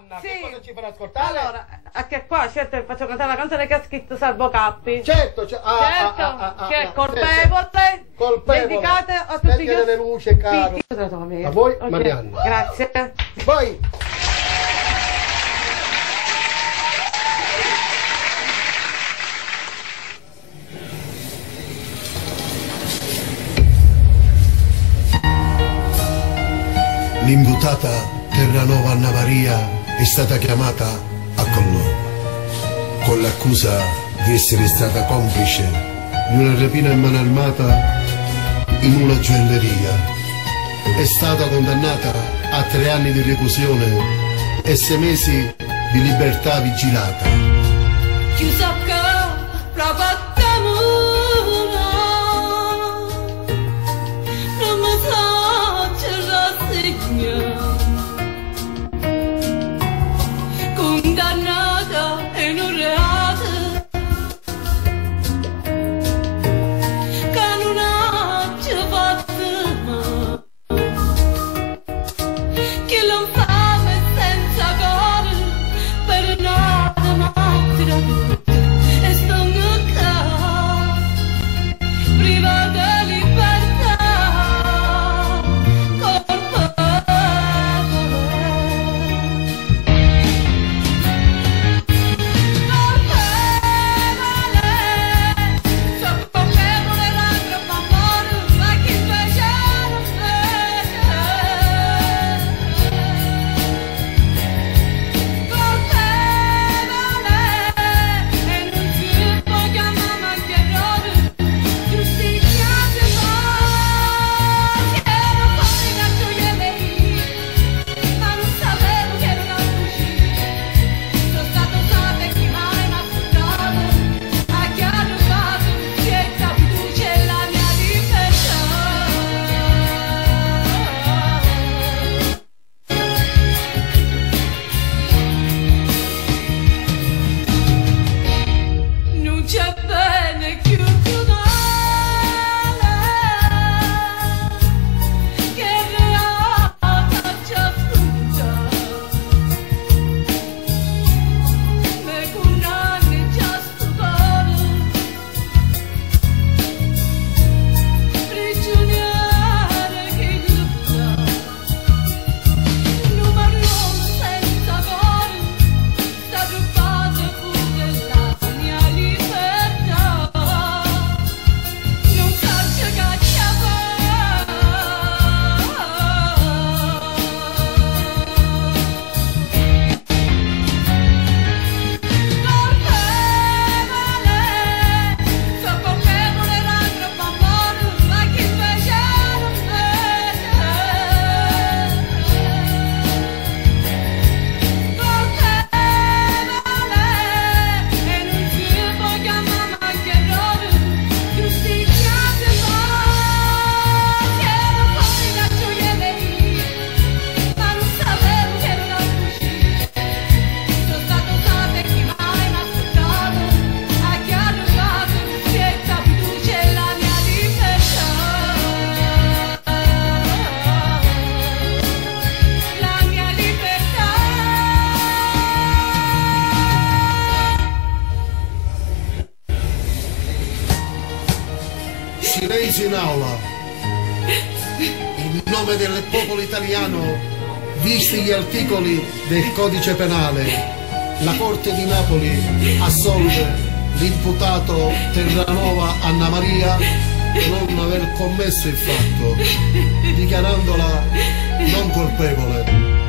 Marianna, Sì. che cosa ci farà ascoltare? Allora, anche qua certo faccio cantare la canzone che ha scritto Salvo Cappi. Certo, Che è colpevole, colpevole. dedicate a tutti Spegni gli le luci, caro. ospiti. A voi, Ok, Marianna. Grazie. Poi l'imputata Terranova Anna Maria è stata chiamata a colloquio con l'accusa di essere stata complice di una rapina in mano armata in una gioielleria. È stata condannata a 3 anni di reclusione e 6 mesi di libertà vigilata. Condannata e non reata che non ha ci fatto male, che lo fame senza cuore per nada mattina e sto qua priva di libertà Silenzio in aula. In nome del popolo italiano, visti gli articoli del codice penale, la Corte di Napoli assolve l'imputato Terranova Anna Maria per non aver commesso il fatto, dichiarandola non colpevole.